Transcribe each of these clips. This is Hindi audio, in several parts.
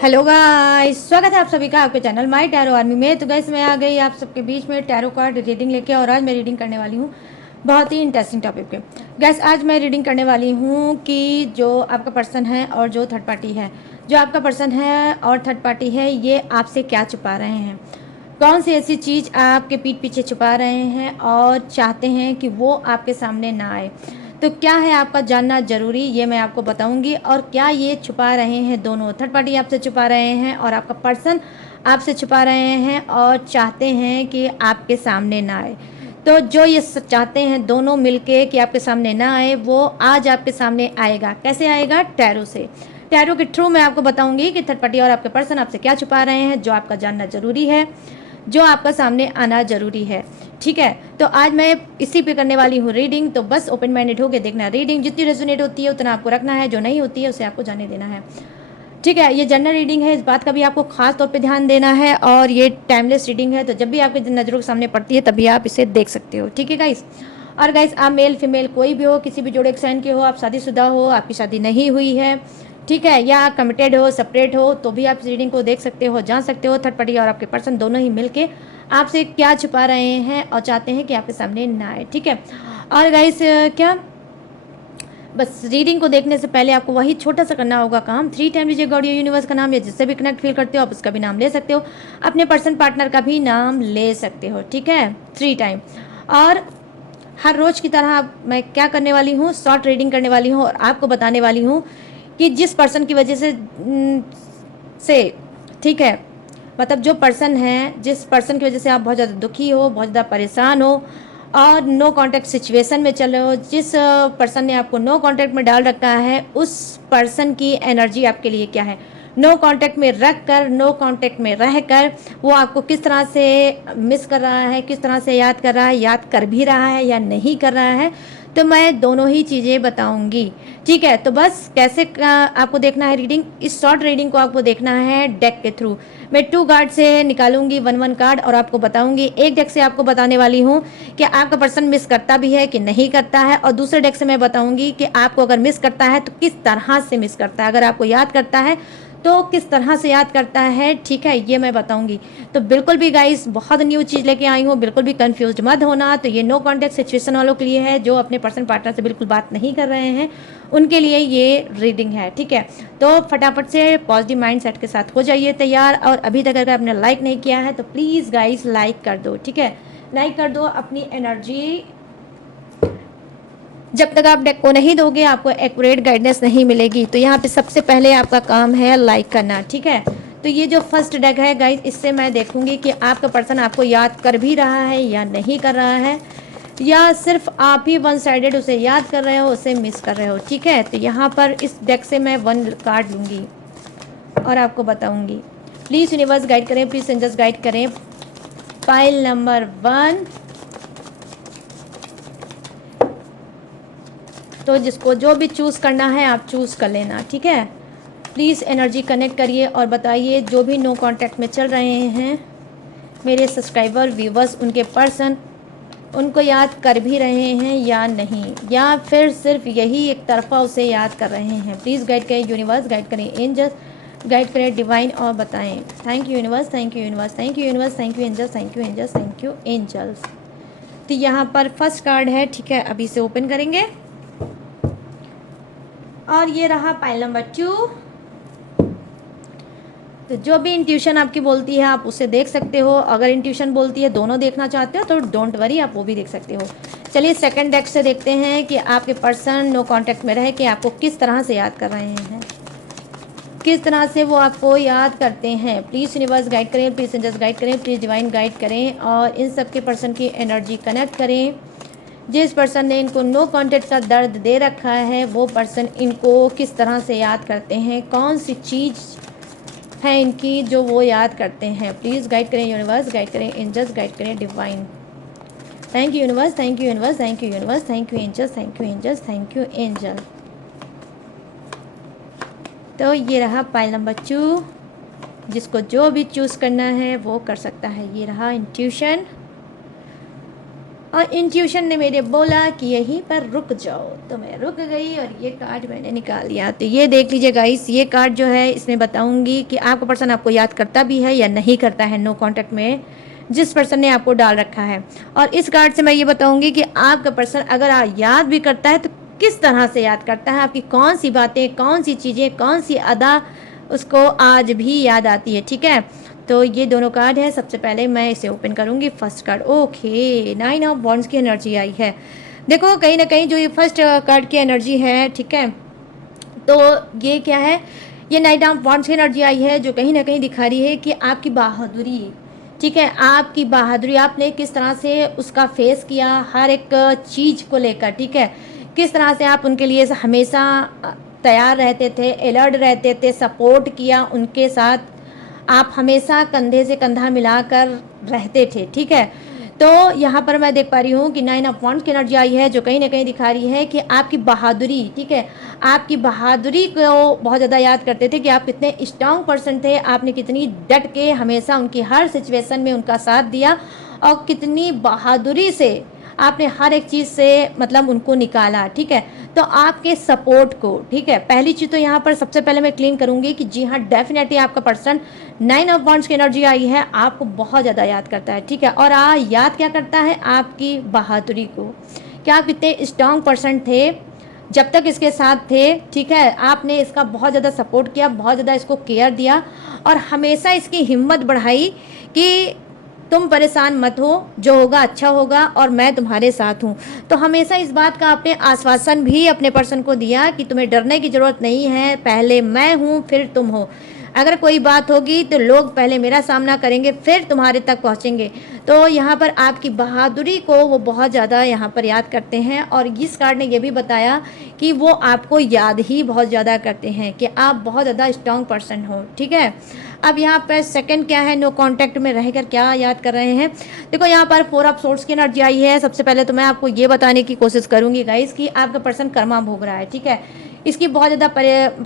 हेलो गाइस, स्वागत है आप सभी का आपके चैनल माय टैरो आर्मी में। तो गाइस मैं आ गई आप सबके बीच में टैरो कार्ड रीडिंग लेके, और आज मैं रीडिंग करने वाली हूँ बहुत ही इंटरेस्टिंग टॉपिक पे। गाइस आज मैं रीडिंग करने वाली हूँ कि जो आपका पर्सन है और जो थर्ड पार्टी है, जो आपका पर्सन है और थर्ड पार्टी है, ये आपसे क्या छुपा रहे हैं, कौन सी ऐसी चीज़ आपके पीठ पीछे छुपा रहे हैं और चाहते हैं कि वो आपके सामने ना आए। तो क्या है आपका जानना ज़रूरी, ये मैं आपको बताऊंगी। और क्या ये छुपा रहे हैं, दोनों थर्ड पार्टी आपसे छुपा रहे हैं और आपका पर्सन आपसे छुपा रहे हैं और चाहते हैं कि आपके सामने ना आए। तो जो ये चाहते हैं दोनों मिलके कि आपके सामने ना आए, वो आज आपके सामने आएगा। कैसे आएगा? टैरो से। टैरो के थ्रू मैं आपको बताऊंगी कि थर्ड पार्टी और आपके पर्सन आपसे क्या छुपा रहे हैं, जो आपका जानना ज़रूरी है, जो आपका सामने आना ज़रूरी है। ठीक है, तो आज मैं इसी पे करने वाली हूँ रीडिंग। तो बस ओपन माइंडेड होकर देखना। रीडिंग जितनी रेजोनेट होती है उतना आपको रखना है, जो नहीं होती है उसे आपको जाने देना है। ठीक है, ये जनरल रीडिंग है, इस बात का भी आपको खास तौर पे ध्यान देना है। और ये टाइमलेस रीडिंग है, तो जब भी आपके नज़रों के सामने पड़ती है तभी आप इसे देख सकते हो। ठीक है गाइस। और गाइस आप मेल फीमेल कोई भी हो, किसी भी जोड़े के साइन के हो, आप शादीशुदा हो, आपकी शादी नहीं हुई है, ठीक है, या कमिटेड हो, सेपरेट हो, तो भी आप इस रीडिंग को देख सकते हो, जान सकते हो थर्ड पार्टी और आपके पर्सन दोनों ही मिलके आपसे क्या छुपा रहे हैं और चाहते हैं कि आपके सामने ना आए। ठीक है। और गाइस क्या, बस रीडिंग को देखने से पहले आपको वही छोटा सा करना होगा काम। 3 टाइम लीजिए गॉड या यूनिवर्स का नाम, या जिससे भी कनेक्ट फील करते हो आप उसका भी नाम ले सकते हो, अपने पर्सन पार्टनर का भी नाम ले सकते हो। ठीक है, 3 टाइम। और हर रोज़ की तरह मैं क्या करने वाली हूँ, शॉर्ट रीडिंग करने वाली हूँ और आपको बताने वाली हूँ कि जिस पर्सन की वजह से ठीक है, मतलब जो पर्सन है, जिस पर्सन की वजह से आप बहुत ज़्यादा दुखी हो, बहुत ज़्यादा परेशान हो और नो कांटेक्ट सिचुएशन में चल रहे हो, जिस पर्सन ने आपको नो कांटेक्ट में डाल रखा है, उस पर्सन की एनर्जी आपके लिए क्या है, नो कांटेक्ट में रख कर, नो कांटेक्ट में रह कर वो आपको किस तरह से मिस कर रहा है, किस तरह से याद कर रहा है, याद कर भी रहा है या नहीं कर रहा है, तो मैं दोनों ही चीज़ें बताऊंगी। ठीक है, तो बस कैसे आपको देखना है रीडिंग, इस शॉर्ट रीडिंग को आपको देखना है डेक के थ्रू। मैं 2 कार्ड से निकालूंगी 1 कार्ड और आपको बताऊंगी। एक डेक से आपको बताने वाली हूँ कि आपका पर्सन मिस करता भी है कि नहीं करता है, और दूसरे डेक से मैं बताऊंगी कि आपको अगर मिस करता है तो किस तरह से मिस करता है, अगर आपको याद करता है तो किस तरह से याद करता है। ठीक है, ये मैं बताऊंगी। तो बिल्कुल भी गाइस बहुत न्यू चीज़ लेके आई हूँ, बिल्कुल भी कंफ्यूज मत होना। तो ये नो कॉन्टेक्ट सिचुएशन वालों के लिए है, जो अपने पर्सन पार्टनर से बिल्कुल बात नहीं कर रहे हैं, उनके लिए ये रीडिंग है। ठीक है, तो फटाफट से पॉजिटिव माइंड सेट के साथ हो जाइए तैयार। और अभी तक अगर आपने लाइक नहीं किया है तो प्लीज़ गाइस लाइक कर दो। ठीक है, लाइक कर दो। अपनी एनर्जी, जब तक आप डेक को नहीं दोगे आपको एक्यूरेट गाइडेंस नहीं मिलेगी। तो यहाँ पे सबसे पहले आपका काम है लाइक करना। ठीक है, तो ये जो फर्स्ट डेक है गाइस, इससे मैं देखूंगी कि आपका पर्सन आपको याद कर भी रहा है या नहीं कर रहा है, या सिर्फ आप ही वन साइडेड उसे याद कर रहे हो, उसे मिस कर रहे हो। ठीक है, तो यहाँ पर इस डेक से मैं 1 कार्ड लूँगी और आपको बताऊँगी। प्लीज़ यूनिवर्स गाइड करें, प्लीज़ एंजल्स गाइड करें। Pile number 1। तो जिसको जो भी चूज़ करना है आप चूज़ कर लेना। ठीक है, प्लीज़ एनर्जी कनेक्ट करिए और बताइए जो भी नो कांटेक्ट में चल रहे हैं मेरे सब्सक्राइबर व्यूवर्स, उनके पर्सन उनको याद कर भी रहे हैं या नहीं, या फिर सिर्फ यही एक तरफा उसे याद कर रहे हैं। प्लीज़ गाइड करें यूनिवर्स, गाइड करें एंजल्स, गाइड करें डिवाइन और बताएं। Thank you universe, thank you universe, thank you universe, thank you angels, thank you angels, thank you angels. तो यहाँ पर फर्स्ट कार्ड है। ठीक है, अभी से ओपन करेंगे और ये रहा पाइल नंबर 2। तो जो भी इंट्यूशन आपकी बोलती है आप उसे देख सकते हो। अगर इंट्यूशन बोलती है दोनों देखना चाहते हो तो डोंट वरी, आप वो भी देख सकते हो। चलिए सेकंड डेक से देखते हैं कि आपके पर्सन नो कांटेक्ट में रह के आपको किस तरह से याद कर रहे हैं, किस तरह से वो आपको याद करते हैं। प्लीज़ यूनिवर्स गाइड करें, प्लीज़ एंजल्स गाइड करें, प्लीज़ डिवाइन गाइड करें और इन सब के पर्सन की एनर्जी कनेक्ट करें। जिस पर्सन ने इनको नो कांटेक्ट का दर्द दे रखा है, वो पर्सन इनको किस तरह से याद करते हैं, कौन सी चीज़ है इनकी जो वो याद करते हैं। प्लीज़ गाइड करें यूनिवर्स, गाइड करें एंजल्स, गाइड करें divine. Thank you universe, thank you universe, thank you universe, thank you angels, thank you angels, thank you angel. तो ये रहा पाइल नंबर 2। जिसको जो भी चूज़ करना है वो कर सकता है। ये रहा इंट्यूशन। और इंट्यूशन ने मेरे बोला कि यहीं पर रुक जाओ, तो मैं रुक गई और ये कार्ड मैंने निकाल लिया। तो ये देख लीजिए गाइस, ये कार्ड जो है इसमें बताऊंगी कि आपका पर्सन आपको याद करता भी है या नहीं करता है, नो कांटेक्ट में जिस पर्सन ने आपको डाल रखा है। और इस कार्ड से मैं ये बताऊंगी कि आपका पर्सन अगर याद भी करता है तो किस तरह से याद करता है, आपकी कौन सी बातें, कौन सी चीज़ें, कौन सी अदा उसको आज भी याद आती है। ठीक है, तो ये दोनों कार्ड है। सबसे पहले मैं इसे ओपन करूंगी। First card, okay, 9 of wands की एनर्जी आई है। देखो कहीं ना कहीं जो ये फर्स्ट कार्ड की एनर्जी है, ठीक है, तो ये क्या है, ये 9 ऑफ वॉन्ड्स की एनर्जी आई है जो कहीं ना कहीं दिखा रही है कि आपकी बहादुरी, ठीक है, आपकी बहादुरी, आपने किस तरह से उसका फेस किया हर एक चीज़ को लेकर, ठीक है, किस तरह से आप उनके लिए हमेशा तैयार रहते थे, अलर्ट रहते थे, सपोर्ट किया उनके साथ, आप हमेशा कंधे से कंधा मिलाकर रहते थे। ठीक है, तो यहाँ पर मैं देख पा रही हूँ कि 9 ऑफ वॉन्ड्स की एनर्जी आई है जो कहीं ना कहीं दिखा रही है कि आपकी बहादुरी, ठीक है, आपकी बहादुरी को बहुत ज़्यादा याद करते थे कि आप कितने स्ट्रांग पर्सन थे, आपने कितनी डट के हमेशा उनकी हर सिचुएशन में उनका साथ दिया और कितनी बहादुरी से आपने हर एक चीज़ से मतलब उनको निकाला। ठीक है, तो आपके सपोर्ट को, ठीक है, पहली चीज़ तो यहाँ पर सबसे पहले मैं क्लीन करूँगी कि जी हाँ, डेफिनेटली आपका पर्सन 9 ऑफ वॉन्ड्स की एनर्जी आई है, आपको बहुत ज़्यादा याद करता है। ठीक है, और याद क्या करता है, आपकी बहादुरी को, कि आप कितने स्ट्रांग पर्सन थे जब तक इसके साथ थे। ठीक है, आपने इसका बहुत ज़्यादा सपोर्ट किया, बहुत ज़्यादा इसको केयर दिया और हमेशा इसकी हिम्मत बढ़ाई कि तुम परेशान मत हो, जो होगा अच्छा होगा और मैं तुम्हारे साथ हूँ। तो हमेशा इस बात का आपने आश्वासन भी अपने पर्सन को दिया कि तुम्हें डरने की ज़रूरत नहीं है, पहले मैं हूँ फिर तुम हो, अगर कोई बात होगी तो लोग पहले मेरा सामना करेंगे फिर तुम्हारे तक पहुँचेंगे। तो यहाँ पर आपकी बहादुरी को वो बहुत ज़्यादा यहाँ पर याद करते हैं और इस कार्ड ने ये भी बताया कि वो आपको याद ही बहुत ज़्यादा करते हैं कि आप बहुत ज़्यादा स्ट्रांग पर्सन हो। ठीक है, अब यहाँ पर सेकंड क्या है, नो कांटेक्ट में रहकर क्या याद कर रहे हैं। देखो यहाँ पर 4 ऑफ सोर्ड्स की एनर्जी आई है। सबसे पहले तो मैं आपको ये बताने की कोशिश करूँगी गाइस कि आपका पर्सन कर्मा भोग रहा है। ठीक है, इसकी बहुत ज़्यादा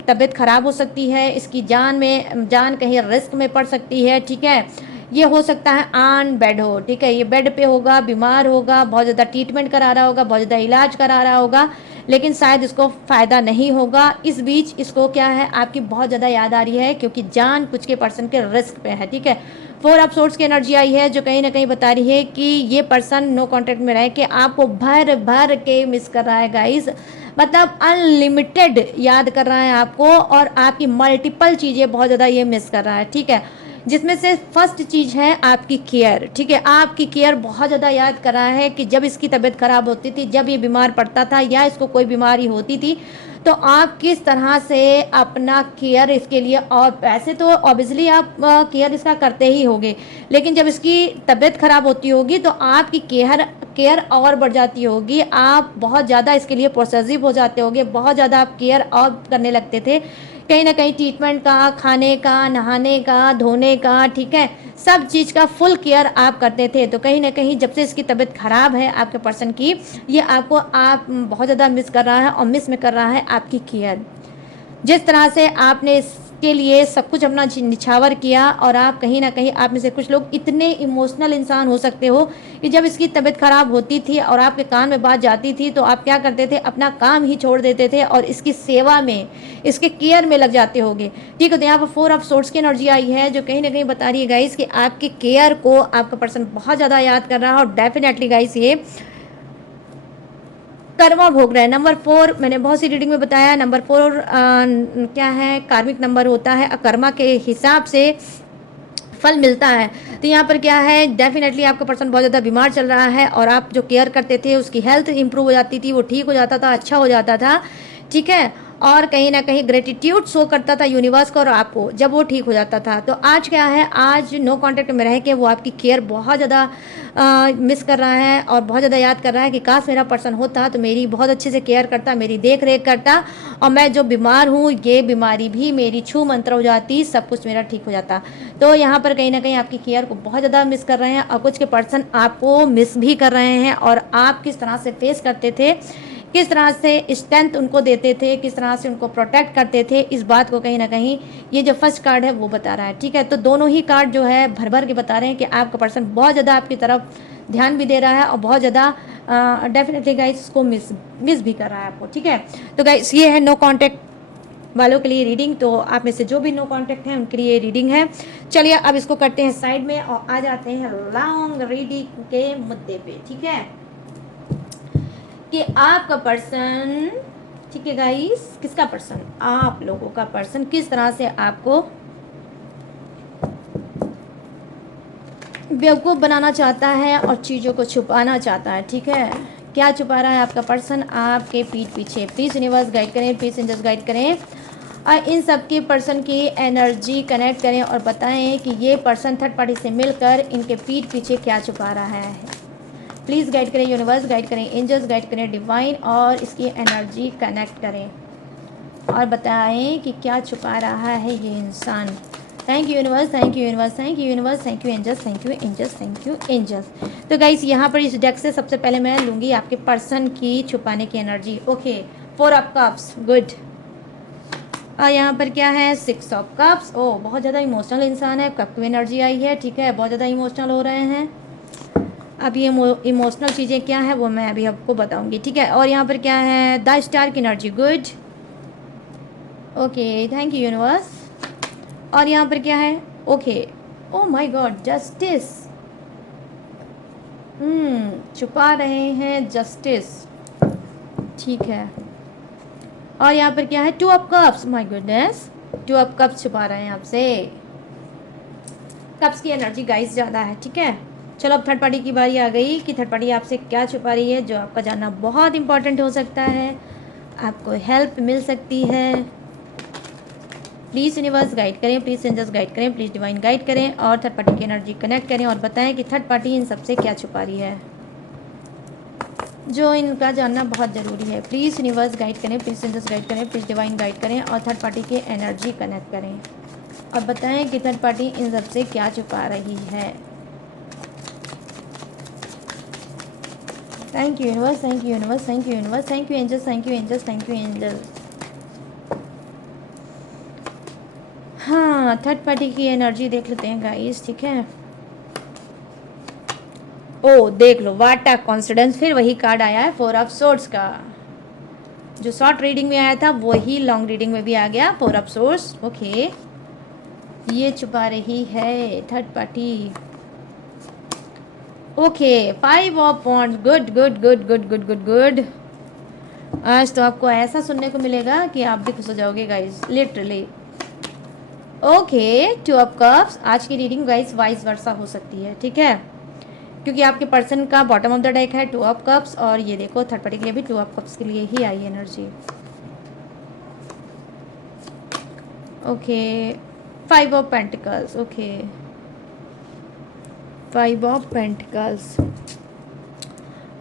तबीयत खराब हो सकती है, इसकी जान कहीं रिस्क में पड़ सकती है। ठीक है, ये हो सकता है ऑन बेड हो, ठीक है, ये बेड पे होगा, बीमार होगा, बहुत ज़्यादा ट्रीटमेंट करा रहा होगा, बहुत ज़्यादा इलाज करा रहा होगा, लेकिन शायद इसको फ़ायदा नहीं होगा। इस बीच इसको क्या है, आपकी बहुत ज़्यादा याद आ रही है क्योंकि जान कुछ के पर्सन के रिस्क पे है। ठीक है, 4 ऑफ सोर्ड्स की एनर्जी आई है जो कहीं ना कहीं बता रही है कि ये पर्सन नो कॉन्टेक्ट में रह के आपको भर भर के मिस कर रहा है गाइज, मतलब अनलिमिटेड याद कर रहा है आपको और आपकी मल्टीपल चीज़ें बहुत ज़्यादा ये मिस कर रहा है। ठीक है, जिसमें से फर्स्ट चीज़ है आपकी केयर। ठीक है, आपकी केयर बहुत ज़्यादा याद कर रहा है कि जब इसकी तबीयत खराब होती थी, जब ये बीमार पड़ता था या इसको कोई बीमारी होती थी, तो आप किस तरह से अपना केयर इसके लिए, और पैसे तो ऑब्वियसली आप केयर इसका करते ही होंगे, लेकिन जब इसकी तबीयत खराब होती होगी तो आपकी केयर और बढ़ जाती होगी, आप बहुत ज़्यादा इसके लिए पोसेसिव हो जाते होगे, बहुत ज़्यादा आप केयर और करने लगते थे, कहीं ना कहीं ट्रीटमेंट का, खाने का, नहाने का, धोने का, ठीक है, सब चीज़ का फुल केयर आप करते थे। तो कहीं ना कहीं जब से इसकी तबीयत खराब है आपके पर्सन की, ये आपको आप बहुत ज़्यादा मिस कर रहा है और मिस में कर रहा है आपकी केयर। जिस तरह से आपने इसके लिए सब कुछ अपना निछावर किया, और आप कहीं ना कहीं, आप में से कुछ लोग इतने इमोशनल इंसान हो सकते हो कि जब इसकी तबीयत खराब होती थी और आपके कान में बात जाती थी तो आप क्या करते थे, अपना काम ही छोड़ देते थे और इसकी सेवा में, इसके केयर में लग जाते होगे। ठीक है, तो यहाँ पर 4 ऑफ सोर्ड्स की एनर्जी आई है जो कहीं ना कहीं बता रही है गाइस कि आपकी केयर को आपका पर्सन बहुत ज़्यादा याद कर रहा है और डेफिनेटली गाइस ये कर्मा भोग रहा है। नंबर 4 मैंने बहुत सी रीडिंग में बताया, नंबर 4 क्या है, कार्मिक नंबर होता है, कर्मा के हिसाब से फल मिलता है। तो यहाँ पर क्या है, डेफिनेटली आपका पर्सन बहुत ज़्यादा बीमार चल रहा है और आप जो केयर करते थे उसकी हेल्थ इंप्रूव हो जाती थी, वो ठीक हो जाता था, अच्छा हो जाता था। ठीक है, और कहीं ना कहीं ग्रेटिट्यूड शो करता था यूनिवर्स को और आपको, जब वो ठीक हो जाता था। तो आज क्या है, आज नो कांटेक्ट में रह के वो आपकी केयर बहुत ज़्यादा मिस कर रहा है और बहुत ज़्यादा याद कर रहा है कि काश मेरा पर्सन होता तो मेरी बहुत अच्छे से केयर करता, मेरी देख रेख करता, और मैं जो बीमार हूँ ये बीमारी भी मेरी छू मंत्र हो जाती, सब कुछ मेरा ठीक हो जाता। तो यहाँ पर कहीं ना कहीं आपकी केयर को बहुत ज़्यादा मिस कर रहे हैं और कुछ के पर्सन आपको मिस भी कर रहे हैं, और आप किस तरह से फेस करते थे, किस तरह से स्ट्रेंथ उनको देते थे, किस तरह से उनको प्रोटेक्ट करते थे, इस बात को कहीं ना कहीं ये जो फर्स्ट कार्ड है वो बता रहा है। ठीक है, तो दोनों ही कार्ड जो है भर भर के बता रहे हैं कि आपका पर्सन बहुत ज़्यादा आपकी तरफ ध्यान भी दे रहा है और बहुत ज़्यादा डेफिनेटली गाइस उसको मिस भी कर रहा है आपको, ठीक है। तो गाइस ये है नो कॉन्टैक्ट वालों के लिए रीडिंग, तो आप में से जो भी नो कॉन्टैक्ट हैं उनके लिए रीडिंग है। चलिए अब इसको करते हैं साइड में और आ जाते हैं लॉन्ग रीडिंग के मुद्दे पे, ठीक है। कि आपका पर्सन, ठीक है गाइस, किसका पर्सन, आप लोगों का पर्सन किस तरह से आपको बेवकूफ़ बनाना चाहता है और चीज़ों को छुपाना चाहता है, ठीक है। क्या छुपा रहा है आपका पर्सन आपके पीठ पीछे? प्लीज़ यूनिवर्स गाइड करें, प्लीज़ एंजल्स गाइड करें और इन सब के पर्सन की एनर्जी कनेक्ट करें और बताएं कि ये पर्सन थर्ड पार्टी से मिलकर इनके पीठ पीछे क्या छुपा रहा है। प्लीज़ गाइड करें यूनिवर्स, गाइड करें एंजल्स, गाइड करें डिवाइन और इसकी एनर्जी कनेक्ट करें और बताएं कि क्या छुपा रहा है ये इंसान। Thank you universe, thank you universe, thank you universe, thank you angels, thank you angels, thank you angels. तो गाइस यहाँ पर इस डेक से सबसे पहले मैं लूँगी आपके पर्सन की छुपाने की energy. Okay, 4 of cups, good. और यहाँ पर क्या है, 6 ऑफ कप्स। ओ बहुत ज़्यादा इमोशनल इंसान है, कप की एनर्जी आई है, ठीक है, बहुत ज़्यादा इमोशनल हो रहे हैं। अब ये इमोशनल चीज़ें क्या है वो मैं अभी आपको बताऊंगी, ठीक है। और यहाँ पर क्या है, द स्टार की energy, good. Okay, thank you universe. और यहाँ पर क्या है, okay, oh my God, justice. छुपा रहे हैं जस्टिस, ठीक है। और यहाँ पर क्या है, 2 of cups, my goodness, 2 of cups छुपा रहे हैं आपसे। कप्स की एनर्जी गाइस ज़्यादा है, ठीक है। चलो अब थर्ड पार्टी की बारी आ गई कि थर्ड पार्टी आपसे क्या छुपा रही है, जो आपका जानना बहुत इंपॉर्टेंट हो सकता है, आपको हेल्प मिल सकती है। प्लीज़ यूनिवर्स गाइड करें, प्लीज़ एंजल्स गाइड करें, प्लीज़ डिवाइन गाइड करें और थर्ड पार्टी की एनर्जी कनेक्ट करें और बताएं कि थर्ड पार्टी इन सबसे क्या छुपा रही है, जो इनका जानना बहुत ज़रूरी है। प्लीज़ यूनिवर्स गाइड करें, प्लीज़ एंजल्स गाइड करें, प्लीज़ डिवाइन गाइड करें और थर्ड पार्टी की एनर्जी कनेक्ट करें और बताएं कि थर्ड पार्टी इन सबसे क्या छुपा रही है। Thank you universe, thank you universe, thank you universe, thank you angels, thank you angels, thank you angels. हाँ, थर्ड पार्टी की एनर्जी देख लेते हैं गाइस, ठीक है। ओ देख लो, व्हाट अ कॉन्फिडेंस, फिर वही कार्ड आया है 4 ऑफ सोर्ड्स का। जो शॉर्ट रीडिंग में आया था वही लॉन्ग रीडिंग में भी आ गया, 4 ऑफ सोर्ड्स। ओके, ये छुपा रही है third party. Okay, 5 of wands, good good good good good good good. आज तो आपको ऐसा सुनने को मिलेगा कि आप भी खुश हो जाओगे guys, literally. Okay, 2 of cups. आज की रीडिंग गाइस वाइस वर्सा हो सकती है, ठीक है, क्योंकि आपके पर्सन का बॉटम ऑफ द डेक है 2 ऑफ कप्स और ये देखो थर्ड पार्टी के लिए भी 2 ऑफ कप्स के लिए ही आई energy. Okay, 5 of pentacles. Okay, 5 of pentacles.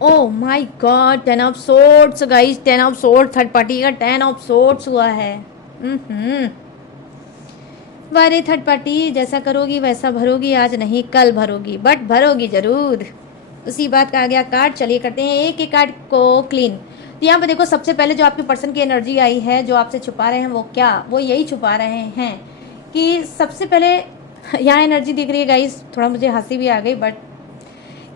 Oh my god, 10 of swords guys, 10 of swords, third party का 10 ऑफ सोर्ड्स हुआ है। वारे थर्ड पार्टी, जैसा करोगी वैसा भरोगी, आज नहीं कल भरोगी, बट भरोगी जरूर। उसी बात का आ गया कार्ड। चलिए करते हैं एक एक कार्ड को क्लीन। तो यहाँ पर देखो, सबसे पहले जो आपके पर्सन की एनर्जी आई है, जो आपसे छुपा रहे हैं वो क्या, वो यही छुपा रहे हैं कि सबसे पहले यहाँ एनर्जी दिख रही है गाइस, थोड़ा मुझे हंसी भी आ गई, बट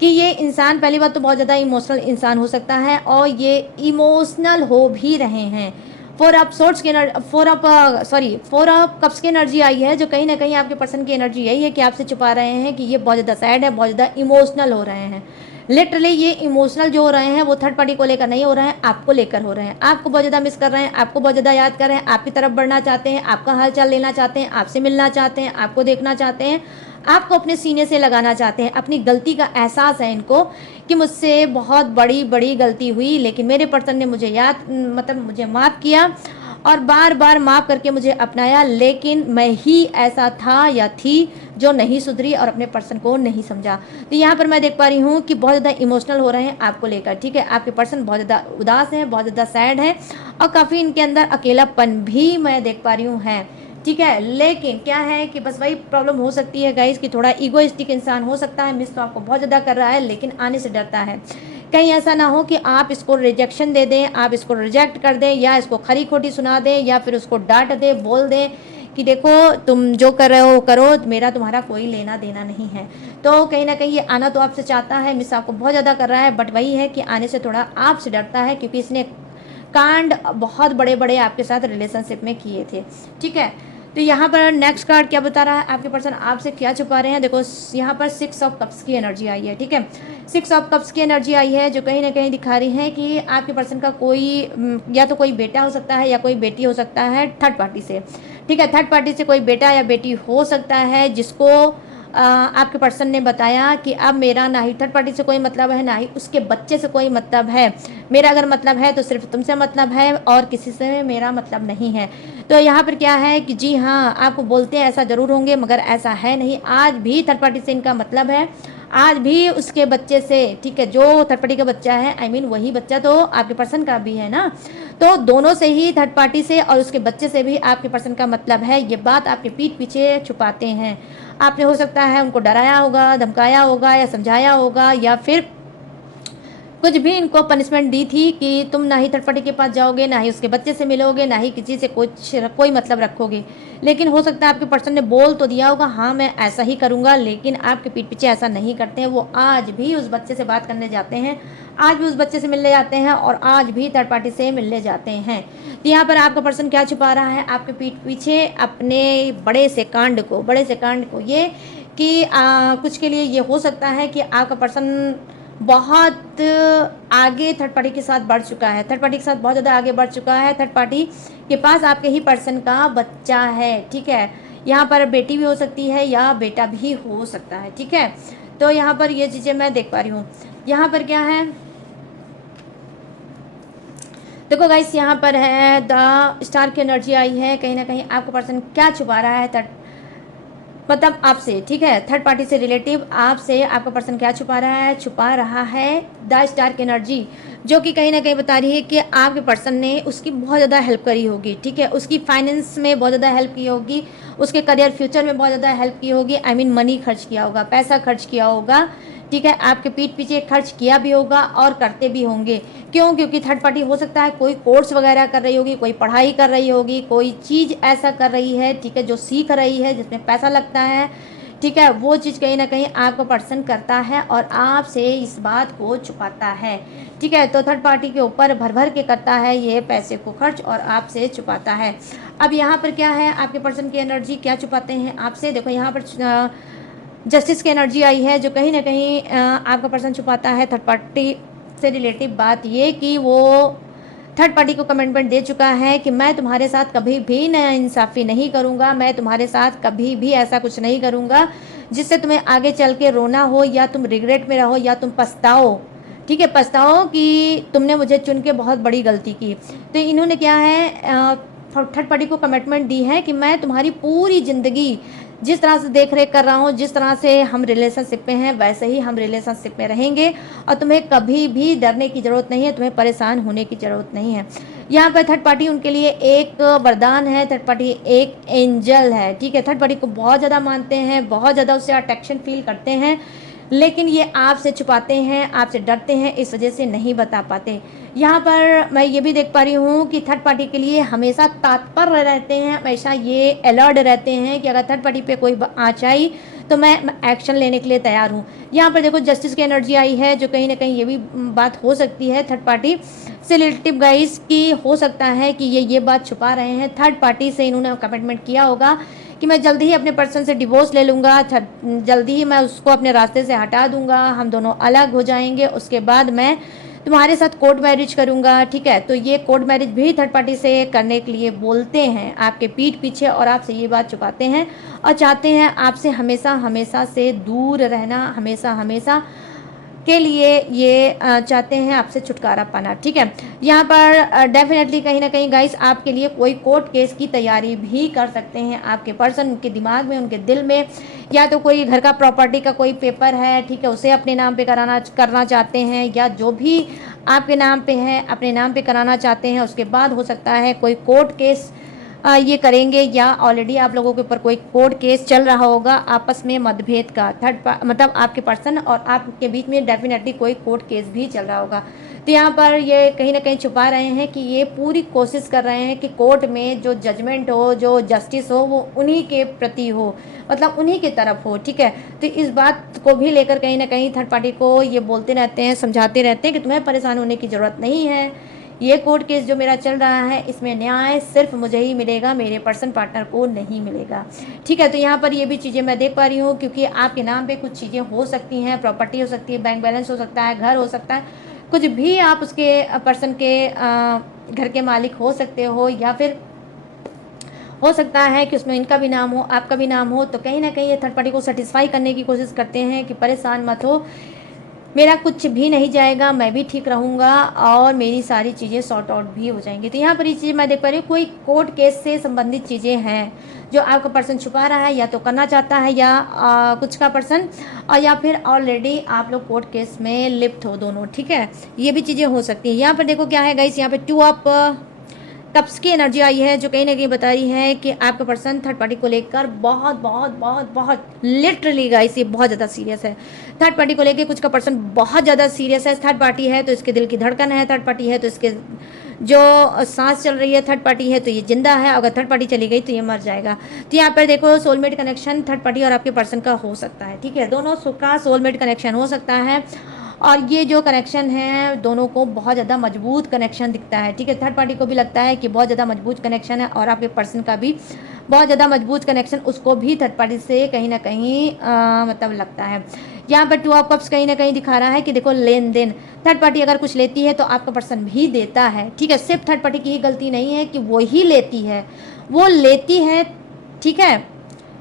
कि ये इंसान पहली बात तो बहुत ज़्यादा इमोशनल इंसान हो सकता है और ये इमोशनल हो भी रहे हैं। 4 ऑफ सोर्ड्स की 4 ऑफ कप्स की एनर्जी आई है, जो कहीं ना कहीं आपके पर्सन की एनर्जी यही है कि आपसे छुपा रहे हैं कि ये बहुत ज़्यादा सैड है, बहुत ज़्यादा इमोशनल हो रहे हैं। लिटरली ये इमोशनल जो हो रहे हैं वो थर्ड पार्टी को लेकर नहीं हो रहे हैं, आपको लेकर हो रहे हैं। आपको बहुत ज़्यादा मिस कर रहे हैं, आपको बहुत ज़्यादा याद कर रहे हैं, आपकी तरफ बढ़ना चाहते हैं, आपका हाल चाल लेना चाहते हैं, आपसे मिलना चाहते हैं, आपको देखना चाहते हैं, आपको अपने सीने से लगाना चाहते हैं। अपनी गलती का एहसास है इनको कि मुझसे बहुत बड़ी बड़ी गलती हुई, लेकिन मेरे पर्सन ने मुझे मुझे माफ़ किया और बार बार माफ़ करके मुझे अपनाया, लेकिन मैं ही ऐसा था या थी जो नहीं सुधरी और अपने पर्सन को नहीं समझा। तो यहाँ पर मैं देख पा रही हूँ कि बहुत ज़्यादा इमोशनल हो रहे हैं आपको लेकर, ठीक है। आपके पर्सन बहुत ज़्यादा उदास हैं, बहुत ज़्यादा सैड है और काफ़ी इनके अंदर अकेलापन भी मैं देख पा रही हूँ है, ठीक है। लेकिन क्या है कि बस वही प्रॉब्लम हो सकती है गाइस कि थोड़ा ईगोइस्टिक इंसान हो सकता है, मिस तो आपको बहुत ज़्यादा कर रहा है लेकिन आने से डरता है। कहीं ऐसा ना हो कि आप इसको रिजेक्शन दे दें, आप इसको रिजेक्ट कर दें या इसको खरी खोटी सुना दें या फिर उसको डांट दें, बोल दें कि देखो तुम जो कर रहे हो करो, मेरा तुम्हारा कोई लेना देना नहीं है। तो कहीं ना कहीं ये आना तो आपसे चाहता है, मिस आपको बहुत ज़्यादा कर रहा है, बट वही है कि आने से थोड़ा आपसे डरता है, क्योंकि इसने कांड बहुत बड़े बड़े आपके साथ रिलेशनशिप में किए थे। ठीक है, तो यहाँ पर नेक्स्ट कार्ड क्या बता रहा है, आपके पर्सन आपसे क्या छुपा रहे हैं। देखो यहाँ पर 6 ऑफ कप्स की एनर्जी आई है। ठीक है, 6 ऑफ कप्स की एनर्जी आई है, जो कहीं ना कहीं दिखा रही है कि आपके पर्सन का कोई या तो कोई बेटा हो सकता है या कोई बेटी हो सकता है थर्ड पार्टी से। ठीक है, थर्ड पार्टी से कोई बेटा या बेटी हो सकता है, जिसको आपके पर्सन ने बताया कि अब मेरा ना ही थर्ड पार्टी से कोई मतलब है, ना ही उसके बच्चे से कोई मतलब है। मेरा अगर मतलब है तो सिर्फ तुमसे मतलब है और किसी से मेरा मतलब नहीं है। तो यहाँ पर क्या है कि जी हाँ, आपको बोलते हैं ऐसा ज़रूर होंगे, मगर ऐसा है नहीं। आज भी थर्ड पार्टी से इनका मतलब है, आज भी उसके बच्चे से। ठीक है, जो थर्ड पार्टी का बच्चा है, आई मीन वही बच्चा तो आपके पर्सन का भी है ना। तो दोनों से ही, थर्ड पार्टी से और उसके बच्चे से भी आपके पर्सन का मतलब है। ये बात आपके पीठ पीछे छुपाते हैं। आपने हो सकता है उनको डराया होगा, धमकाया होगा या समझाया होगा, या फिर कुछ भी इनको पनिशमेंट दी थी कि तुम ना ही थर्ड पार्टी के पास जाओगे, ना ही उसके बच्चे से मिलोगे, ना ही किसी से कोई मतलब रखोगे। लेकिन हो सकता है आपके पर्सन ने बोल तो दिया होगा हाँ मैं ऐसा ही करूँगा, लेकिन आपके पीठ पीछे ऐसा नहीं करते हैं। वो आज भी उस बच्चे से बात करने जाते हैं, आज भी उस बच्चे से मिलने जाते हैं और आज भी थर्ड पार्टी से मिलने जाते हैं। तो यहाँ पर आपका पर्सन क्या छुपा रहा है आपके पीठ पीछे, अपने बड़े से कांड को ये कि कुछ के लिए ये हो सकता है कि आपका पर्सन बहुत आगे थर्ड पार्टी के साथ बढ़ चुका है, थर्ड पार्टी के साथ बहुत ज़्यादा आगे बढ़ चुका है। थर्ड पार्टी के पास आपके ही पर्सन का बच्चा है। ठीक है, यहाँ पर बेटी भी हो सकती है या बेटा भी हो सकता है। ठीक है, तो यहाँ पर ये चीज़ें मैं देख पा रही हूँ। यहाँ पर क्या है, देखो गाइस, यहाँ पर है द स्टार की एनर्जी आई है। कहीं ना कहीं आपका पर्सन क्या छुपा रहा है, मतलब आपसे। ठीक है, थर्ड पार्टी से रिलेटिव आपसे आपका पर्सन क्या छुपा रहा है द स्टार की एनर्जी, जो कि कहीं ना कहीं बता रही है कि आपके पर्सन ने उसकी बहुत ज़्यादा हेल्प करी होगी। ठीक है, उसकी फाइनेंस में बहुत ज़्यादा हेल्प की होगी, उसके करियर फ्यूचर में बहुत ज़्यादा हेल्प की होगी, आई मीन मनी खर्च किया होगा, पैसा खर्च किया होगा। ठीक है, आपके पीठ पीछे खर्च किया भी होगा और करते भी होंगे। क्यों? क्योंकि थर्ड पार्टी हो सकता है कोई कोर्स वगैरह कर रही होगी, कोई पढ़ाई कर रही होगी, कोई चीज़ ऐसा कर रही है, ठीक है, जो सीख रही है, जिसमें पैसा लगता है। ठीक है, वो चीज़ कहीं ना कहीं आपका पर्सन करता है और आपसे इस बात को छुपाता है। ठीक है, तो थर्ड पार्टी के ऊपर भर भर के करता है ये पैसे को खर्च और आपसे छुपाता है। अब यहाँ पर क्या है, आपके पर्सन की एनर्जी क्या छुपाते हैं आपसे। देखो यहाँ पर जस्टिस की एनर्जी आई है, जो कहीं ना कहीं आपका पर्सन छुपाता है थर्ड पार्टी से रिलेटिव बात ये कि वो थर्ड पार्टी को कमिटमेंट दे चुका है कि मैं तुम्हारे साथ कभी भी नाइंसाफ़ी नहीं करूँगा, मैं तुम्हारे साथ कभी भी ऐसा कुछ नहीं करूँगा जिससे तुम्हें आगे चल के रोना हो या तुम रिग्रेट में रहो या तुम पछताओ। ठीक है, पछताओ कि तुमने मुझे चुन के बहुत बड़ी गलती की। तो इन्होंने क्या है, थर्ड पार्टी को कमिटमेंट दी है कि मैं तुम्हारी पूरी ज़िंदगी जिस तरह से देख रेख कर रहा हूँ, जिस तरह से हम रिलेशनशिप में हैं, वैसे ही हम रिलेशनशिप में रहेंगे और तुम्हें कभी भी डरने की ज़रूरत नहीं है, तुम्हें परेशान होने की ज़रूरत नहीं है। यहाँ पर थर्ड पार्टी उनके लिए एक वरदान है, थर्ड पार्टी एक एंजल है। ठीक है, थर्ड पार्टी को बहुत ज़्यादा मानते हैं, बहुत ज़्यादा उससे अट्रैक्शन फील करते हैं, लेकिन ये आपसे छुपाते हैं, आपसे डरते हैं, इस वजह से नहीं बता पाते। यहाँ पर मैं ये भी देख पा रही हूँ कि थर्ड पार्टी के लिए हमेशा तत्पर रहते हैं, हमेशा ये अलर्ट रहते हैं कि अगर थर्ड पार्टी पे कोई आँच आई तो मैं एक्शन लेने के लिए तैयार हूँ। यहाँ पर देखो जस्टिस की एनर्जी आई है, जो कहीं ना कहीं ये भी बात हो सकती है थर्ड पार्टी से रिलेटिव गाइस की, हो सकता है कि ये बात छुपा रहे हैं। थर्ड पार्टी से इन्होंने कमिटमेंट किया होगा कि मैं जल्दी ही अपने पर्सन से डिवोर्स ले लूँगा, जल्दी ही मैं उसको अपने रास्ते से हटा दूँगा, हम दोनों अलग हो जाएंगे, उसके बाद मैं तुम्हारे साथ कोर्ट मैरिज करूँगा। ठीक है, तो ये कोर्ट मैरिज भी थर्ड पार्टी से करने के लिए बोलते हैं आपके पीठ पीछे और आपसे ये बात छुपाते हैं और चाहते हैं आपसे हमेशा हमेशा से दूर रहना, हमेशा हमेशा के लिए ये चाहते हैं आपसे छुटकारा पाना। ठीक है, यहाँ पर डेफिनेटली कहीं ना कहीं गाइस आपके लिए कोई कोर्ट केस की तैयारी भी कर सकते हैं आपके पर्सन, उनके दिमाग में, उनके दिल में, या तो कोई घर का प्रॉपर्टी का कोई पेपर है, ठीक है, उसे अपने नाम पे करना चाहते हैं, या जो भी आपके नाम पे है अपने नाम पे कराना चाहते हैं। उसके बाद हो सकता है कोई कोर्ट केस ये करेंगे, या ऑलरेडी आप लोगों के ऊपर कोई कोर्ट केस चल रहा होगा आपस में मतभेद का, मतलब आपके पर्सन और आपके बीच में डेफिनेटली कोई कोर्ट केस भी चल रहा होगा। तो यहाँ पर ये कहीं ना कहीं छुपा रहे हैं कि ये पूरी कोशिश कर रहे हैं कि कोर्ट में जो जजमेंट हो, जो जस्टिस हो, वो उन्हीं के प्रति हो, मतलब उन्हीं की तरफ हो। ठीक है, तो इस बात को भी लेकर कहीं ना कहीं थर्ड पार्टी को ये बोलते रहते हैं, समझाते रहते हैं कि तुम्हें परेशान होने की ज़रूरत नहीं है, ये कोर्ट केस जो मेरा चल रहा है इसमें न्याय सिर्फ मुझे ही मिलेगा, मेरे पर्सन पार्टनर को नहीं मिलेगा। ठीक है, तो यहाँ पर ये भी चीज़ें मैं देख पा रही हूँ, क्योंकि आपके नाम पे कुछ चीज़ें हो सकती हैं, प्रॉपर्टी हो सकती है, बैंक बैलेंस हो सकता है, घर हो सकता है, कुछ भी आप उसके पर्सन के घर के मालिक हो सकते हो, या फिर हो सकता है कि उसमें इनका भी नाम हो, आपका भी नाम हो। तो कहीं ना कहीं ये थर्ड पार्टी को सेटिस्फाई करने की कोशिश करते हैं कि परेशान मत हो, मेरा कुछ भी नहीं जाएगा, मैं भी ठीक रहूँगा और मेरी सारी चीज़ें सॉर्ट आउट भी हो जाएंगी। तो यहाँ पर ये चीज़ मैं देख पा रही हूँ, कोई कोर्ट केस से संबंधित चीज़ें हैं जो आपका पर्सन छुपा रहा है, या तो करना चाहता है, या कुछ का पर्सन, और या फिर ऑलरेडी आप लोग कोर्ट केस में लिप्त हो दोनों। ठीक है, ये भी चीज़ें हो सकती हैं। यहाँ पर देखो क्या है गाइस, यहाँ पे 2 ऑफ कप्स की एनर्जी आई है, जो कहीं ना कहीं बता रही है कि आपका पर्सन थर्ड पार्टी को लेकर बहुत बहुत बहुत बहुत लिटरली गाइस ये बहुत ज़्यादा सीरियस है। थर्ड पार्टी को लेकर कुछ का पर्सन बहुत ज़्यादा सीरियस है। थर्ड पार्टी है तो इसके दिल की धड़कन है, थर्ड पार्टी है तो इसके जो सांस चल रही है, थर्ड पार्टी है तो ये जिंदा है, अगर थर्ड पार्टी चली गई तो ये मर जाएगा। तो यहाँ पर देखो सोलमेट कनेक्शन थर्ड पार्टी और आपके पर्सन का हो सकता है। ठीक है, दोनों का सोलमेट कनेक्शन हो सकता है, और ये जो कनेक्शन है दोनों को बहुत ज़्यादा मजबूत कनेक्शन दिखता है। ठीक है, थर्ड पार्टी को भी लगता है कि बहुत ज़्यादा मजबूत कनेक्शन है, और आपके पर्सन का भी बहुत ज़्यादा मजबूत कनेक्शन उसको भी थर्ड पार्टी से कहीं ना कहीं मतलब लगता है। यहाँ पर 2 ऑफ कप्स कहीं ना कहीं दिखा रहा है कि देखो लेन देन, थर्ड पार्टी अगर कुछ लेती है तो आपका पर्सन भी देता है। ठीक है, सिर्फ थर्ड पार्टी की ही गलती नहीं है कि वो ही लेती है, वो लेती है। ठीक है,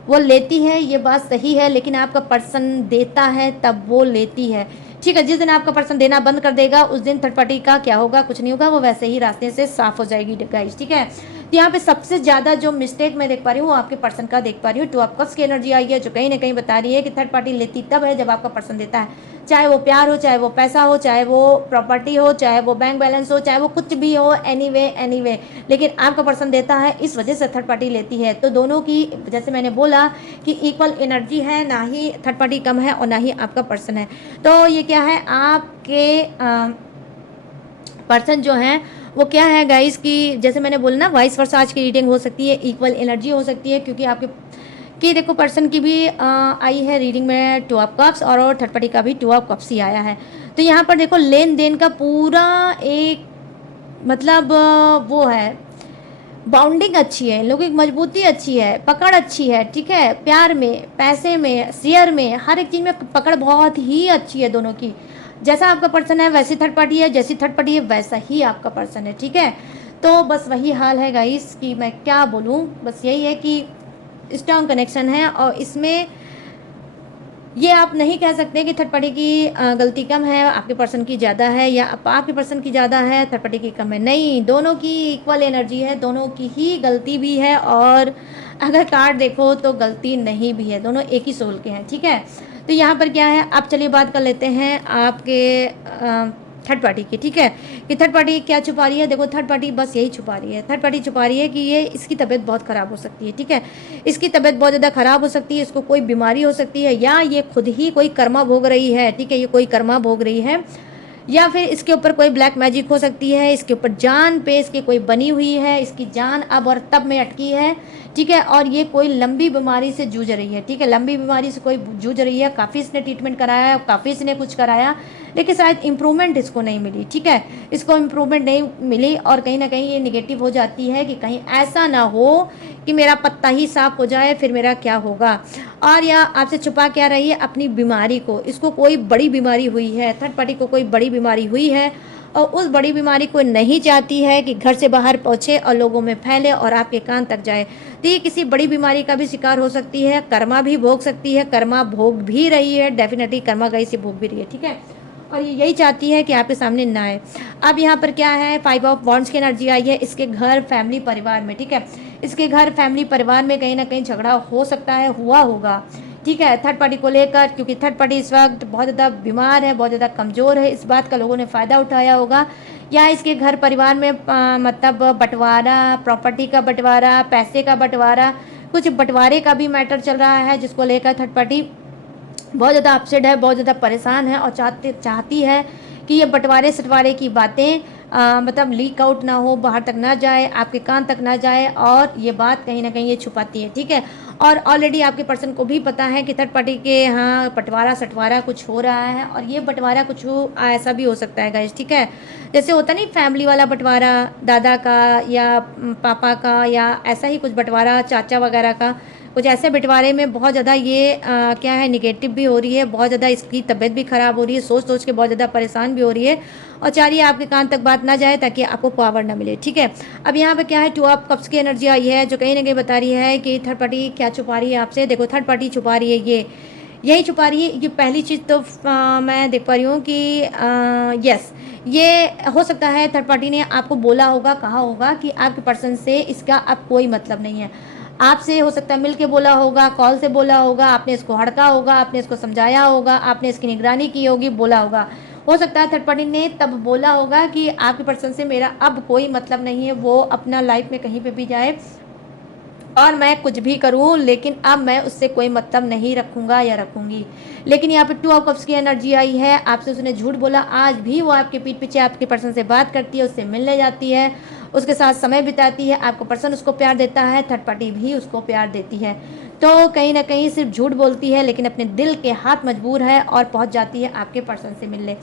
वो लेती है, ये बात सही है, लेकिन आपका पर्सन देता है तब वो लेती है। ठीक है, जिस दिन आपका पर्सन देना बंद कर देगा उस दिन थर्ड पार्टी का क्या होगा, कुछ नहीं होगा, वो वैसे ही रास्ते से साफ हो जाएगी गाइस। ठीक है, तो यहाँ पे सबसे ज़्यादा जो मिस्टेक मैं देख पा रही हूँ वो आपके पर्सन का देख पा रही हूँ। 2 ऑफ कप्स की एनर्जी आई है, जो कहीं ना कहीं बता रही है कि थर्ड पार्टी लेती तब है जब आपका पर्सन देता है, चाहे वो प्यार हो, चाहे वो पैसा हो, चाहे वो प्रॉपर्टी हो, चाहे वो बैंक बैलेंस हो, चाहे वो कुछ भी हो, एनीवे, लेकिन आपका पर्सन देता है, इस वजह से थर्ड पार्टी लेती है। तो दोनों की, जैसे मैंने बोला कि इक्वल एनर्जी है, ना ही थर्ड पार्टी कम है और ना ही आपका पर्सन है। तो ये क्या है, आपके पर्सन जो है वो क्या है गाइस कि जैसे मैंने बोला ना, वाइस वर्सा आज की रीडिंग हो सकती है, इक्वल एनर्जी हो सकती है, क्योंकि आपके कि देखो पर्सन की भी आई है रीडिंग में 2 ऑफ कप्स, और थर्ड पार्टी का भी 2 ऑफ कप्स ही आया है। तो यहाँ पर देखो लेन देन का पूरा एक मतलब वो है, बाउंडिंग अच्छी है, लोगों की मजबूती अच्छी है, पकड़ अच्छी है। ठीक है, प्यार में, पैसे में, शेयर में, हर एक चीज़ में पकड़ बहुत ही अच्छी है दोनों की। जैसा आपका पर्सन है वैसी थर्ड पार्टी है, जैसी थर्ड पार्टी है वैसा ही आपका पर्सन है। ठीक है, तो बस वही हाल है गाइस कि मैं क्या बोलूँ, बस यही है कि स्ट्रॉन्ग कनेक्शन है, और इसमें ये आप नहीं कह सकते कि थर्ड पार्टी की गलती कम है, आपके पर्सन की ज़्यादा है, या आपके पर्सन की ज़्यादा है, थर्ड पार्टी की कम है। नहीं, दोनों की इक्वल एनर्जी है, दोनों की ही गलती भी है, और अगर कार्ड देखो तो गलती नहीं भी है, दोनों एक ही सोल के हैं। ठीक है, तो यहाँ पर क्या है, अब चलिए बात कर लेते हैं आपके थर्ड पार्टी की। ठीक है, कि थर्ड पार्टी क्या छुपा रही है। देखो थर्ड पार्टी बस यही छुपा रही है, थर्ड पार्टी छुपा रही है कि ये इसकी तबीयत बहुत ख़राब हो सकती है। ठीक है, इसकी तबीयत बहुत ज़्यादा ख़राब हो सकती है, इसको कोई बीमारी हो सकती है, या ये खुद ही कोई कर्मा भोग रही है। ठीक है, ये कोई कर्मा भोग रही है, या फिर इसके ऊपर कोई ब्लैक मैजिक हो सकती है, इसके ऊपर जान पे इसकी कोई बनी हुई है, इसकी जान अब और तब में अटकी है। ठीक है, और ये कोई लंबी बीमारी से जूझ रही है। ठीक है, लंबी बीमारी से कोई जूझ रही है, काफ़ी इसने ट्रीटमेंट कराया, काफ़ी इसने कुछ कराया, लेकिन शायद इम्प्रूवमेंट इसको नहीं मिली। ठीक है, इसको इम्प्रूवमेंट नहीं मिली, और कहीं ना कहीं ये निगेटिव हो जाती है कि कहीं ऐसा ना हो कि मेरा पत्ता ही साफ हो जाए, फिर मेरा क्या होगा। और या आपसे छुपा क्या रही है, अपनी बीमारी को, इसको कोई बड़ी बीमारी हुई है, थर्ड पार्टी को कोई बड़ी बीमारी हुई है, और उस बड़ी बीमारी को नहीं चाहती है कि घर से बाहर पहुँचे और लोगों में फैले और आपके कान तक जाए। तो ये किसी बड़ी बीमारी का भी शिकार हो सकती है, कर्मा भी भोग सकती है, कर्मा भोग भी रही है, डेफिनेटली कर्मा गई से भोग भी रही है। ठीक है, और ये यही चाहती है कि आपके सामने ना आए। अब यहाँ पर क्या है, 5 ऑफ वॉन्ड्स की एनर्जी आई है, इसके घर, फैमिली, परिवार में। ठीक है, इसके घर, फैमिली, परिवार में कहीं ना कहीं झगड़ा हो सकता है, हुआ होगा। ठीक है, थर्ड पार्टी को लेकर, क्योंकि थर्ड पार्टी इस वक्त बहुत ज़्यादा बीमार है, बहुत ज़्यादा कमज़ोर है, इस बात का लोगों ने फ़ायदा उठाया होगा या इसके घर परिवार में मतलब बंटवारा, प्रॉपर्टी का बंटवारा, पैसे का बंटवारा, कुछ बंटवारे का भी मैटर चल रहा है, जिसको लेकर थर्ड पार्टी बहुत ज़्यादा अपसेट है, बहुत ज़्यादा परेशान है और चाहती है कि ये बंटवारे सटवारे की बातें मतलब लीक आउट ना हो, बाहर तक ना जाए, आपके कान तक ना जाए, और ये बात कहीं ना कहीं ये छुपाती है। ठीक है, और ऑलरेडी आपके पर्सन को भी पता है कि थर्ड पार्टी के यहाँ बंटवारा सटवारा कुछ हो रहा है, और ये बंटवारा कुछ ऐसा भी हो सकता है गाइस। ठीक है, जैसे होता नहीं फैमिली वाला बंटवारा, दादा का या पापा का, या ऐसा ही कुछ बंटवारा चाचा वगैरह का, कुछ ऐसे बंटवारे में बहुत ज़्यादा ये क्या है निगेटिव भी हो रही है, बहुत ज़्यादा इसकी तबीयत भी ख़राब हो रही है, सोच सोच के बहुत ज़्यादा परेशान भी हो रही है, और चाह रही है आपके कान तक बात ना जाए ताकि आपको पावर ना मिले। ठीक है, अब यहाँ पे क्या है, 2 ऑफ कप्स की एनर्जी आई है, जो कहीं ना कहीं बता रही है कि थर्ड पार्टी क्या छुपा रही है आपसे। देखो थर्ड पार्टी छुपा रही है, ये यही छुपा रही है। ये पहली चीज़ तो मैं देख पा रही हूँ कि यस, ये हो सकता है थर्ड पार्टी ने आपको बोला होगा, कहा होगा कि आपके पर्सन से इसका अब कोई मतलब नहीं है। आपसे हो सकता है मिल के बोला होगा, कॉल से बोला होगा, आपने इसको हड़का होगा, आपने इसको समझाया होगा, आपने इसकी निगरानी की होगी, बोला होगा। हो सकता है थर्ड पार्टी ने तब बोला होगा कि आपके पर्सन से मेरा अब कोई मतलब नहीं है, वो अपना लाइफ में कहीं पे भी जाए और मैं कुछ भी करूं, लेकिन अब मैं उससे कोई मतलब नहीं रखूंगा या रखूंगी। लेकिन यहाँ पे 2 ऑफ कप्स की एनर्जी आई है, आपसे उसने झूठ बोला, आज भी वो आपके पीठ पीछे आपके पर्सन से बात करती है, उससे मिलने जाती है, उसके साथ समय बिताती है, आपको पर्सन उसको प्यार देता है, थर्ड पार्टी भी उसको प्यार देती है। तो कहीं ना कहीं सिर्फ झूठ बोलती है, लेकिन अपने दिल के हाथ मजबूर है और पहुंच जाती है आपके पर्सन से मिलने।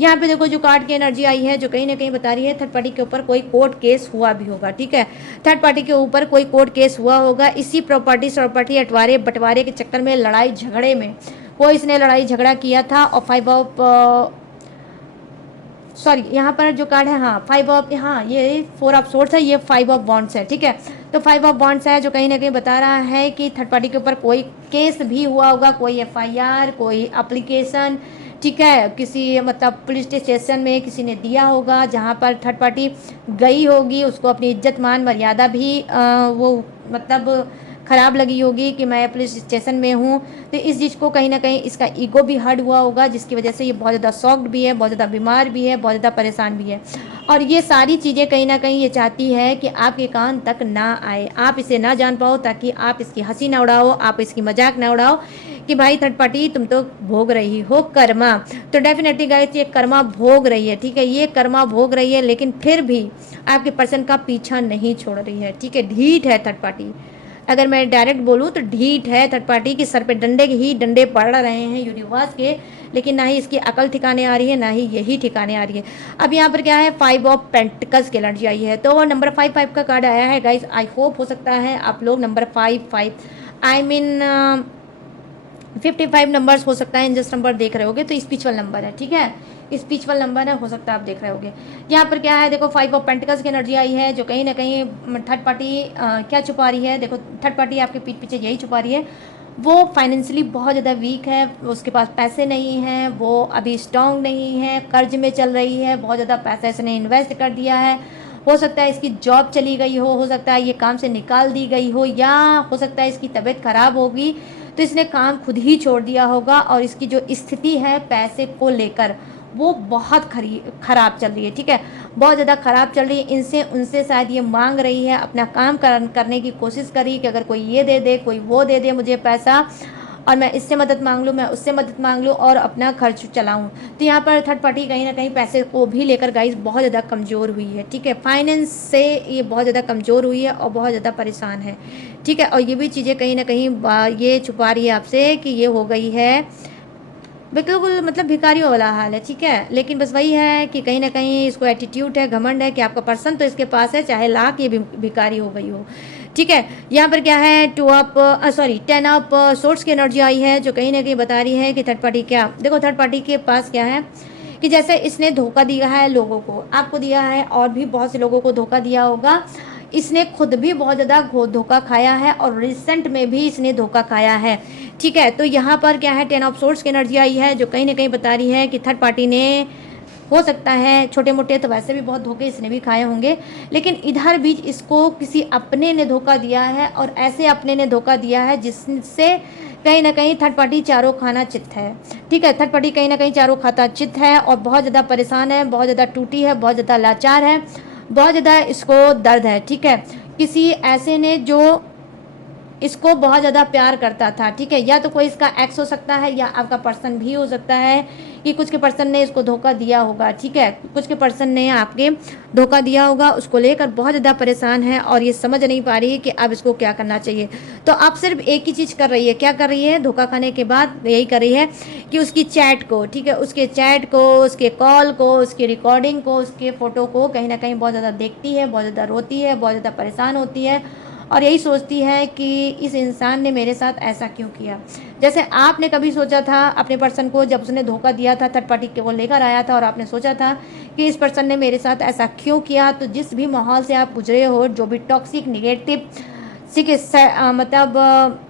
यहाँ पे देखो जो कार्ड की एनर्जी आई है, जो कहीं ना कहीं बता रही है थर्ड पार्टी के ऊपर कोई कोर्ट केस हुआ भी होगा। ठीक है, थर्ड पार्टी के ऊपर कोई कोर्ट केस हुआ होगा, इसी प्रॉपर्टी अटवारे बंटवारे के चक्कर में, लड़ाई झगड़े में कोई इसने लड़ाई झगड़ा किया था। और 5 ऑफ सॉरी, यहाँ पर जो कार्ड है, हाँ 5 ऑफ, हाँ ये 4 ऑफ सोर्ट्स है, ये 5 ऑफ बॉन्ड्स है। ठीक है, तो 5 ऑफ बॉन्ड्स है, जो कहीं ना कहीं बता रहा है कि थर्ड पार्टी के ऊपर कोई केस भी हुआ होगा, कोई FIR, कोई एप्लीकेशन, ठीक है, किसी मतलब पुलिस स्टेशन में किसी ने दिया होगा, जहाँ पर थर्ड पार्टी गई होगी, उसको अपनी इज्जत मान मर्यादा भी वो मतलब ख़राब लगी होगी कि मैं पुलिस स्टेशन में हूँ। तो इस चीज़ को कहीं ना कहीं इसका ईगो भी हर्ट हुआ होगा, जिसकी वजह से ये बहुत ज़्यादा शॉक्ड भी है, बहुत ज़्यादा बीमार भी है, बहुत ज़्यादा परेशान भी है। और ये सारी चीज़ें कहीं ना कहीं ये चाहती है कि आपके कान तक ना आए, आप इसे ना जान पाओ, ताकि आप इसकी हंसी ना उड़ाओ, आप इसकी मजाक ना उड़ाओ कि भाई थर्ड पार्टी तुम तो भोग रही हो कर्मा। तो डेफिनेटली गाइस ये कर्मा भोग रही है। ठीक है, ये कर्मा भोग रही है, लेकिन फिर भी आपके पर्सन का पीछा नहीं छोड़ रही है। ठीक है, ढीठ है थर्ड पार्टी, अगर मैं डायरेक्ट बोलूँ तो ढीठ है थर्ड पार्टी की, सर पे डंडे ही डंडे पड़ रहे हैं यूनिवर्स के, लेकिन ना ही इसकी अकल ठिकाने आ रही है, ना ही यही ठिकाने आ रही है। अब यहाँ पर क्या है, 5 ऑफ पेंटिकल्स की एनर्जी आई है, तो वो नंबर 5 का कार्ड आया है गाइस। आई होप हो सकता है आप लोग नंबर 5 आई मीन 55 नंबर्स हो सकता है इंजस्ट नंबर देख रहे होगे, तो स्पिरिचुअल नंबर है। ठीक है, स्पिरिचुअल नंबर है, हो सकता है आप देख रहे होगे। यहाँ पर क्या है, देखो 5 ऑफ पेंटिकल्स की एनर्जी आई है, जो कहीं ना कहीं थर्ड पार्टी क्या छुपा रही है। देखो थर्ड पार्टी आपके पीठ पीछे यही छुपा रही है, वो फाइनेंशियली बहुत ज़्यादा वीक है, उसके पास पैसे नहीं हैं, वो अभी स्ट्रांग नहीं है, कर्ज में चल रही है, बहुत ज़्यादा पैसा इसने इन्वेस्ट कर दिया है। हो सकता है इसकी जॉब चली गई हो सकता है ये काम से निकाल दी गई हो, या हो सकता है इसकी तबीयत खराब होगी तो इसने काम खुद ही छोड़ दिया होगा, और इसकी जो स्थिति है पैसे को लेकर वो बहुत खराब चल रही है। ठीक है, बहुत ज़्यादा ख़राब चल रही है, इनसे उनसे शायद ये मांग रही है, अपना काम करने की कोशिश कर रही है कि अगर कोई ये दे दे, कोई वो दे दे मुझे पैसा, और मैं इससे मदद मांग लूँ, मैं उससे मदद मांग लूँ और अपना खर्च चलाऊँ। तो यहाँ पर थर्ड पार्टी कहीं ना कहीं पैसे को भी लेकर गाइस बहुत ज़्यादा कमज़ोर हुई है। ठीक है, फाइनेंस से ये बहुत ज़्यादा कमज़ोर हुई है और बहुत ज़्यादा परेशान है। ठीक है, और ये भी चीज़ें कहीं ना कहीं ये छुपा रही है आपसे कि ये हो गई है बिल्कुल मतलब भिखारियों वाला हाल है। ठीक है, लेकिन बस वही है कि कहीं ना कहीं इसको एटीट्यूड है, घमंड है कि आपका पर्सन तो इसके पास है, चाहे लाख ये भिखारी हो गई हो। ठीक है, यहाँ पर क्या है, 10 ऑफ सोर्ट्स की एनर्जी आई है, जो कहीं ना कहीं बता रही है कि थर्ड पार्टी क्या, देखो थर्ड पार्टी के पास क्या है कि जैसे इसने धोखा दिया है लोगों को, आपको दिया है और भी बहुत से लोगों को धोखा दिया होगा, इसने खुद भी बहुत ज़्यादा धोखा खाया है और रिसेंट में भी इसने धोखा खाया है। ठीक है, तो यहाँ पर क्या है, 10 ऑफ सोर्ट्स की एनर्जी आई है, जो कहीं ना कहीं बता रही है कि थर्ड पार्टी ने, हो सकता है छोटे मोटे तो वैसे भी बहुत धोखे इसने भी खाए होंगे, लेकिन इधर बीच इसको किसी अपने ने धोखा दिया है, और ऐसे अपने ने धोखा दिया है जिससे कहीं ना कहीं थर्ड पार्टी चारों खाना चित है, ठीक है। थर्ड पार्टी कहीं ना कहीं चारों खाता चित है और बहुत ज़्यादा परेशान है, बहुत ज़्यादा टूटी है, बहुत ज़्यादा लाचार है, बहुत ज़्यादा इसको दर्द है, ठीक है। किसी ऐसे ने जो इसको बहुत ज़्यादा प्यार करता था, ठीक है। या तो कोई इसका एक्स हो सकता है या आपका पर्सन भी हो सकता है कि कुछ के पर्सन ने इसको धोखा दिया होगा, ठीक है। कुछ के पर्सन ने आपके धोखा दिया होगा, उसको लेकर बहुत ज़्यादा परेशान है और ये समझ नहीं पा रही है कि अब इसको क्या करना चाहिए। तो आप सिर्फ एक ही चीज़ कर रही है, क्या कर रही है, धोखा खाने के बाद यही कर रही है कि उसकी चैट को, ठीक है, उसके चैट को, उसके कॉल को, उसकी रिकॉर्डिंग को, उसके फ़ोटो को कहीं ना कहीं बहुत ज़्यादा देखती है, बहुत ज़्यादा रोती है, बहुत ज़्यादा परेशान होती है और यही सोचती है कि इस इंसान ने मेरे साथ ऐसा क्यों किया। जैसे आपने कभी सोचा था अपने पर्सन को, जब उसने धोखा दिया था, थर्ड पार्टी के वो लेकर आया था और आपने सोचा था कि इस पर्सन ने मेरे साथ ऐसा क्यों किया। तो जिस भी माहौल से आप गुजरे हो, जो भी टॉक्सिक निगेटिव मतलब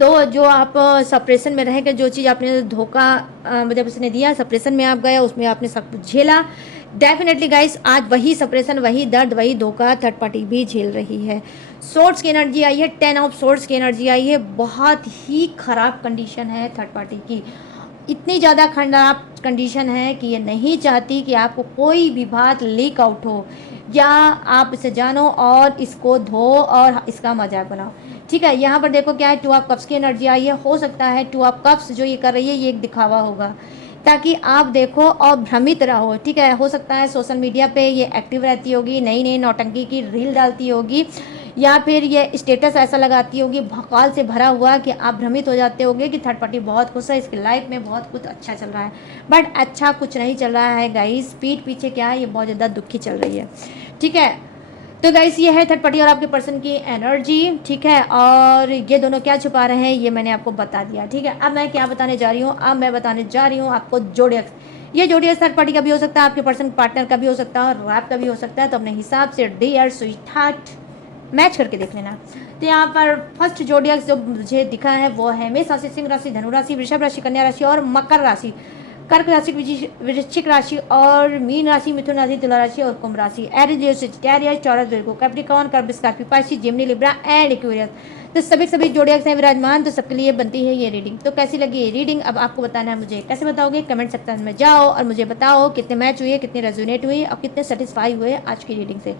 तो जो आप सप्रेशन में रह के जो चीज़ आपने धोखा जब उसने दिया, सप्रेशन में आप गए, उसमें आपने सब कुछ झेला। डेफिनेटली गाइस, आज वही सप्रेशन, वही दर्द, वही धोखा थर्ड पार्टी भी झेल रही है। सोर्ट्स की एनर्जी आई है, 10 ऑफ सोर्ट्स की एनर्जी आई है। बहुत ही ख़राब कंडीशन है थर्ड पार्टी की, इतनी ज़्यादा खराब कंडीशन है कि ये नहीं चाहती कि आपको कोई भी बात लीक आउट हो या आप इसे जानो और इसको धो और इसका मजाक बनाओ, ठीक है। यहाँ पर देखो क्या है, 2 ऑफ कप्स की एनर्जी आई है। हो सकता है 2 ऑफ कप्स जो ये कर रही है ये एक दिखावा होगा ताकि आप देखो और भ्रमित रहो, ठीक है। हो सकता है सोशल मीडिया पे ये एक्टिव रहती होगी, नई नई नौटंकी की रील डालती होगी या फिर ये स्टेटस ऐसा लगाती होगी भौकाल से भरा हुआ कि आप भ्रमित हो जाते होंगे कि थर्ड पार्टी बहुत खुश है, इसकी लाइफ में बहुत कुछ अच्छा चल रहा है। बट अच्छा कुछ नहीं चल रहा है गाइस, पीठ पीछे क्या है, ये बहुत ज़्यादा दुखी चल रही है, ठीक है। तो गाइस ये है थर्ड पार्टी और आपके पर्सन की एनर्जी, ठीक है। और ये दोनों क्या छुपा रहे हैं ये मैंने आपको बता दिया, ठीक है। अब मैं क्या बताने जा रही हूँ, अब मैं बताने जा रही हूँ आपको जोडियक्स। ये जोडियक्स थर्ड पार्टी का भी हो सकता है, आपके पर्सन पार्टनर का भी हो सकता है और आपका भी हो सकता है। तो अपने हिसाब से डियर स्वीट हार्ट मैच करके देख लेना। तो यहाँ पर फर्स्ट जोडियक्स जो मुझे दिखा है वो है मेष राशि, सिंह राशि, धनु राशि, वृषभ राशि, कन्या राशि और मकर राशि। कर्क राशि, वृश्चिक राशि और मीन राशि, मिथुन राशि, तुला राशि और कुंभ राशि। Aries, Sagittarius, Taurus, Virgo, Capricorn, कर्ब, Scorpio, Pisces, Gemini, Libra and Aquarius. तो सभी जोडियक्स हैं विराजमान, तो सबके लिए बनती है ये रीडिंग। तो कैसी लगी ये रीडिंग अब आपको बताना है मुझे। कैसे बताओगे, कमेंट सेक्शन में जाओ और मुझे बताओ कितने मैच हुए, कितने रेजोनेट हुए और कितने सेटिस्फाई हुए आज की रीडिंग से।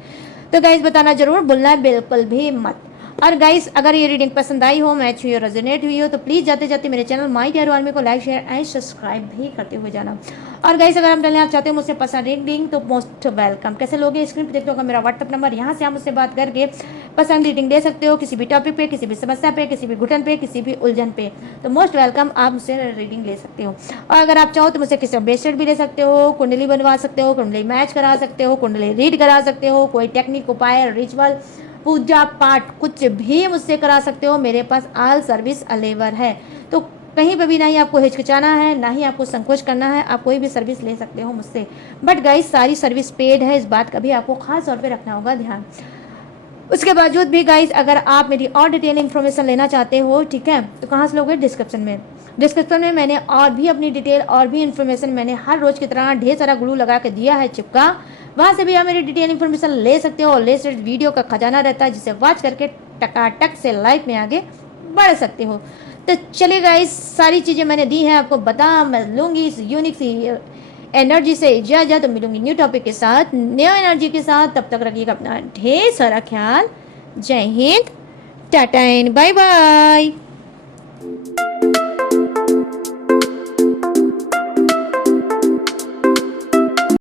तो गाइस बताना जरूर भूलना है, बिल्कुल भी मत। और गाइस अगर ये रीडिंग पसंद आई हो, मैच हुई हो, रेजोनेट हुई हो तो प्लीज़ जाते जाते मेरे चैनल माई डियर आर्मी को लाइक, शेयर एंड सब्सक्राइब भी करते हुए जाना। और गाइस अगर हम आप चाहते हो मुझसे पसंद रीडिंग तो मोस्ट वेलकम। कैसे लोगे, स्क्रीन पर देखते होगा मेरा व्हाट्सअप नंबर, यहाँ से आप मुझसे बात करके पसंद रीडिंग ले सकते हो, किसी भी टॉपिक पे, किसी भी समस्या पे, किसी भी घुटन पे, किसी भी उलझन पे। तो मोस्ट वेलकम, आप मुझसे रीडिंग ले सकते हो। और अगर आप चाहो तो मुझसे किसी बेस्टेड भी ले सकते हो, कुंडली बनवा सकते हो, कुंडली मैच करा सकते हो, कुंडली रीड करा सकते हो, कोई टेक्निक, उपाय, रिचुअल, पूजा पाठ कुछ भी मुझसे करा सकते हो। मेरे पास ऑल सर्विस अवेलेबल है। तो कहीं पर भी ना ही आपको हिचकिचाना है, ना ही आपको संकोच करना है, आप कोई भी सर्विस ले सकते हो मुझसे। बट गाइस सारी सर्विस पेड है, इस बात का भी आपको खास तौर पे रखना होगा ध्यान। उसके बावजूद भी गाइस अगर आप मेरी और डिटेल इन्फॉर्मेशन लेना चाहते हो, ठीक है, तो कहाँ से लोगे, डिस्क्रिप्शन में। डिस्क्रिप्शन में मैंने और भी अपनी डिटेल और भी इन्फॉर्मेशन मैंने हर रोज़ की तरह ढेर सारा ग्लू लगा के दिया है चिपका, वहाँ से भी आप मेरी डिटेल इन्फॉर्मेशन ले सकते हो। और लेटेस्ट वीडियो का खजाना रहता है जिसे वॉच करके टकाटक से लाइफ में आगे बढ़ सकते हो। तो चलिए गाइस सारी चीज़ें मैंने दी हैं आपको, बता मैं लूँगी इस यूनिक सी एनर्जी से इजाज़त, तो मिलूंगी न्यू टॉपिक के साथ, न्यू एनर्जी के साथ। तब तक रखिएगा अपना ढेर सारा ख्याल। जय Hind, tata and bye bye.